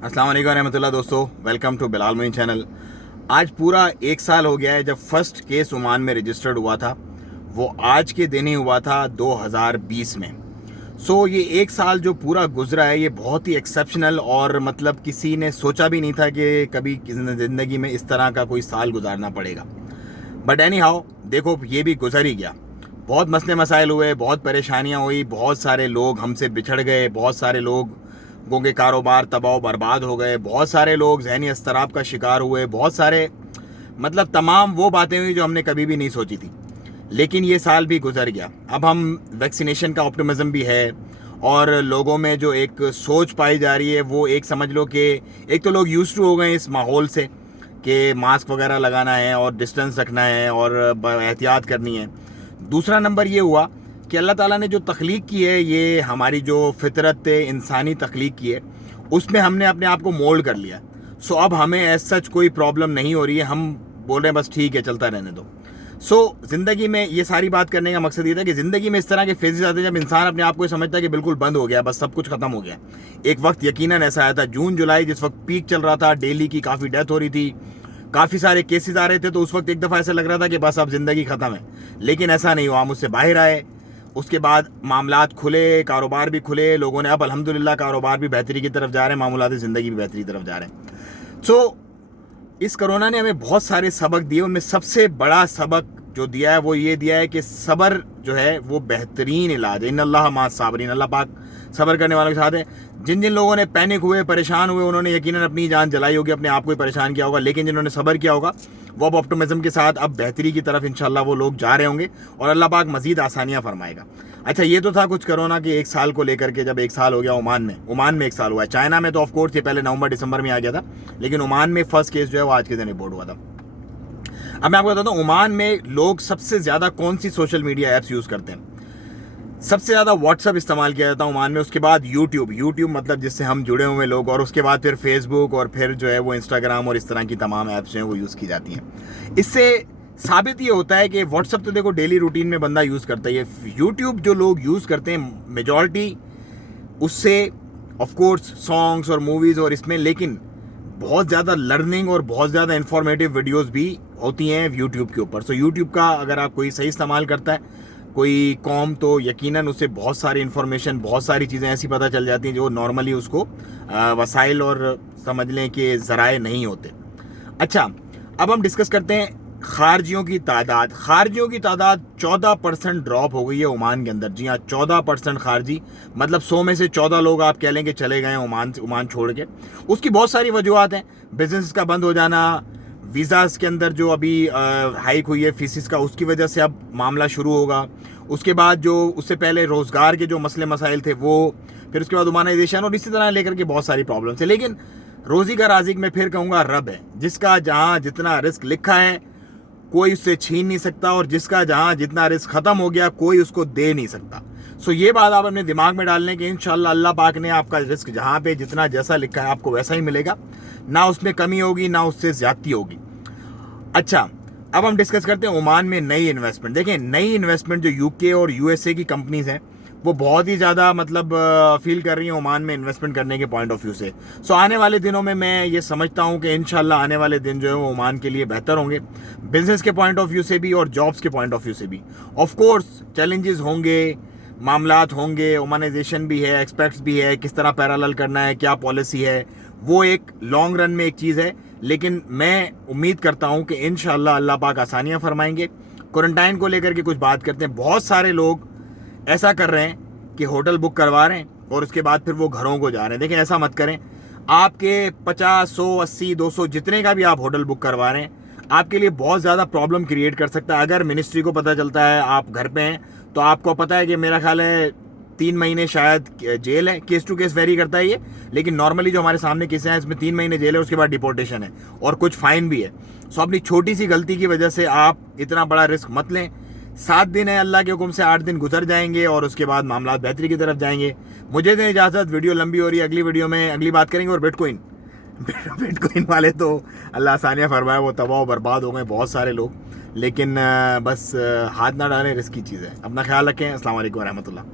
अस्सलाम वालेकुम रहमतुल्लाह। दोस्तों, welcome to Bilal Moin channel. आज पूरा एक साल हो गया है जब फर्स्ट केस ओमान में रजिस्टर्ड हुआ था। वो आज के दिन ही हुआ था 2020 में। ये एक साल जो पूरा गुजरा है ये बहुत ही एक्सेप्शनल और मतलब किसी ने सोचा भी नहीं था कि कभी ज़िंदगी में इस तरह का कोई साल गुजारना पड़ेगा। बट एनी हाउ देखो, ये भी गुजर ही गया। बहुत मसले मसाइल हुए, बहुत परेशानियाँ हुई, बहुत सारे लोग हमसे बिछड़ गए, बहुत सारे लोगों के कारोबार तबाह बर्बाद हो गए, बहुत सारे लोग ज़हनी अस्तराब का शिकार हुए, बहुत सारे मतलब तमाम वो बातें हुई जो हमने कभी भी नहीं सोची थी। लेकिन ये साल भी गुजर गया। अब हम वैक्सीनेशन का ऑप्टिमिज्म भी है और लोगों में जो एक सोच पाई जा रही है वो एक समझ लो कि एक तो लोग यूज्ड टू हो गए इस माहौल से कि मास्क वगैरह लगाना है और डिस्टेंस रखना है और एहतियात करनी है। दूसरा नंबर ये हुआ कि अल्लाह ताला ने जो तख्लीक की है, ये हमारी जो फितरत इंसानी तख्लीक की है, उसमें हमने अपने आप को मोल्ड कर लिया। अब हमें एज सच कोई प्रॉब्लम नहीं हो रही है। हम बोल रहे हैं बस ठीक है, चलता रहने दो। ज़िंदगी में ये सारी बात करने का मकसद ये था कि ज़िंदगी में इस तरह के फेजेस आते हैं जब इंसान अपने आप को समझता है कि बिल्कुल बंद हो गया, बस सब कुछ ख़त्म हो गया। एक वक्त यकीनन ऐसा आया था, जून जुलाई जिस वक्त पीक चल रहा था, डेली की काफ़ी डेथ हो रही थी, काफ़ी सारे केसेस आ रहे थे, तो उस वक्त एक दफ़ा ऐसा लग रहा था कि बस अब ज़िंदगी ख़त्म है। लेकिन ऐसा नहीं हुआ, हम उससे बाहर आए। उसके बाद मामलात खुले, कारोबार भी खुले, लोगों ने अब अल्हम्दुलिल्लाह कारोबार भी बेहतरी की तरफ जा रहे हैं, मामूलात ज़िंदगी भी बेहतरी की तरफ जा रहे हैं। इस कोरोना ने हमें बहुत सारे सबक दिए। उनमें सबसे बड़ा सबक जो दिया है वो ये दिया है कि सब्र जो है वो बेहतरीन इलाज है। इन्नल्लाह मास साबरीन, अल्लाह पाक सब्र करने वालों के साथ है। जिन जिन लोगों ने पैनिक हुए, परेशान हुए, उन्होंने यकीनन अपनी जान जलाई होगी, अपने आप को ही परेशान किया होगा। लेकिन जिन्होंने सब्र किया होगा वो अब ऑप्टिमिज्म के साथ अब बेहतरी की तरफ इंशाल्लाह वो लोग जा रहे होंगे और अल्लाह पाक मजीद आसानियाँ फरमाएगा। अच्छा, ये तो था कुछ कोरोना के एक साल को लेकर के। जब एक साल हो गया ओमान में एक साल हुआ है। चाइना में तो ऑफ कोर्स ये पहले नवंबर दिसंबर में आ गया था, लेकिन ओमान में फर्स्ट केस जो है वो आज के दिन रिपोर्ट हुआ था। अब मैं आपको बताता हूँ ओमान में लोग सबसे ज़्यादा कौन सी सोशल मीडिया ऐप्स यूज़ करते हैं। सबसे ज़्यादा व्हाट्सअप इस्तेमाल किया जाता है ओमान में, उसके बाद यूट्यूब मतलब जिससे हम जुड़े हुए लोग, और उसके बाद फिर फेसबुक और फिर जो है वो इंस्टाग्राम और इस तरह की तमाम ऐप्स जो हैं वो यूज़ की जाती हैं। इससे साबित ये होता है कि व्हाट्सअप तो देखो डेली रूटीन में बंदा यूज़ करता है, यूट्यूब जो लोग यूज़ करते हैं मेजॉरिटी उससे ऑफ कोर्स सॉन्ग्स और मूवीज़ और इसमें, लेकिन बहुत ज़्यादा लर्निंग और बहुत ज़्यादा इंफॉर्मेटिव वीडियोस भी होती हैं यूट्यूब के ऊपर। यूट्यूब का अगर आप कोई सही इस्तेमाल करता है कोई कौम, तो यकीनन उसे बहुत सारी इन्फॉर्मेशन, बहुत सारी चीज़ें ऐसी पता चल जाती हैं जो नॉर्मली उसको वसाइल और समझ लें कि ज़राए नहीं होते। अच्छा, अब हम डिस्कस करते हैं खारजियों की तादाद। खारजियों की तादाद 14% ड्रॉप हो गई है ओमान के अंदर। जी हाँ, 14% खारजी, मतलब 100 में से 14 लोग आप कह लें कि चले गए ओमान छोड़ के। उसकी बहुत सारी वजूहत हैं। बिजनेस का बंद हो जाना, वीज़ाज़ के अंदर जो अभी हाइक हुई है फीसिस का, उसकी वजह से अब मामला शुरू होगा। उसके बाद जो उससे पहले रोज़गार के जो मसले मसाइल थे वो, फिर उसके बाद हुमानाइजेशन और इसी तरह लेकर के बहुत सारी प्रॉब्लम्स है। लेकिन रोज़ी का राज़िक मैं फिर कहूँगा रब है, जिसका जहाँ जितना रिस्क लिखा है कोई उससे छीन नहीं सकता, और जिसका जहाँ जितना रिस्क ख़त्म हो गया कोई उसको दे नहीं सकता। ये बात आप अपने दिमाग में डाल लें कि इंशाल्लाह अल्लाह पाक ने आपका रिस्क जहाँ पे जितना जैसा लिखा है आपको वैसा ही मिलेगा, ना उसमें कमी होगी ना उससे ज़्यादती होगी। अच्छा, अब हम डिस्कस करते हैं ओमान में नई इन्वेस्टमेंट। देखें, नई इन्वेस्टमेंट जो यूके और यूएसए की कंपनीज़ हैं वो बहुत ही ज़्यादा मतलब फील कर रही हैं ओमान में इन्वेस्टमेंट करने के पॉइंट ऑफ व्यू से। आने वाले दिनों में मैं ये समझता हूँ कि इंशाल्लाह आने वाले दिन जो है वो ओमान के लिए बेहतर होंगे, बिजनेस के पॉइंट ऑफ व्यू से भी और जॉब्स के पॉइंट ऑफ व्यू से भी। ऑफ कोर्स चैलेंजेस होंगे, मामलात होंगे, ओमानाइजेशन भी है, एक्सपेक्ट्स भी है, किस तरह पैरेलल करना है, क्या पॉलिसी है, वो एक लॉन्ग रन में एक चीज़ है। लेकिन मैं उम्मीद करता हूँ कि इंशाल्लाह अल्लाह पाक आसानियाँ फरमाएंगे। क्वारंटाइन को लेकर के कुछ बात करते हैं। बहुत सारे लोग ऐसा कर रहे हैं कि होटल बुक करवा रहे हैं और उसके बाद फिर वो घरों को जा रहे हैं। देखें, ऐसा मत करें। आपके 50, 100, 80, 200 जितने का भी आप होटल बुक करवा रहे हैं आपके लिए बहुत ज़्यादा प्रॉब्लम क्रिएट कर सकता है। अगर मिनिस्ट्री को पता चलता है आप घर पे हैं तो आपको पता है कि मेरा ख्याल है 3 महीने शायद जेल है। केस टू केस वेरी करता है ये, लेकिन नॉर्मली जो हमारे सामने केसेस हैं इसमें 3 महीने जेल है, उसके बाद डिपोर्टेशन है और कुछ फाइन भी है। अपनी छोटी सी गलती की वजह से आप इतना बड़ा रिस्क मत लें। 7 दिन है, अल्लाह के हुक्म से 8 दिन गुजर जाएंगे और उसके बाद मामला बेहतरी की तरफ जाएंगे। मुझे दें इजाज़त, वीडियो लंबी हो रही है, अगली वीडियो में अगली बात करेंगे। और बिटकॉइन वाले तो अल्लाह आसानियाँ फरमाए, वो तबाह बर्बाद हो गए बहुत सारे लोग। लेकिन बस हाथ ना डालें, रिस्की चीज़ है। अपना ख्याल रखें। अस्सलाम वालेकुम रहमतुल्लाह।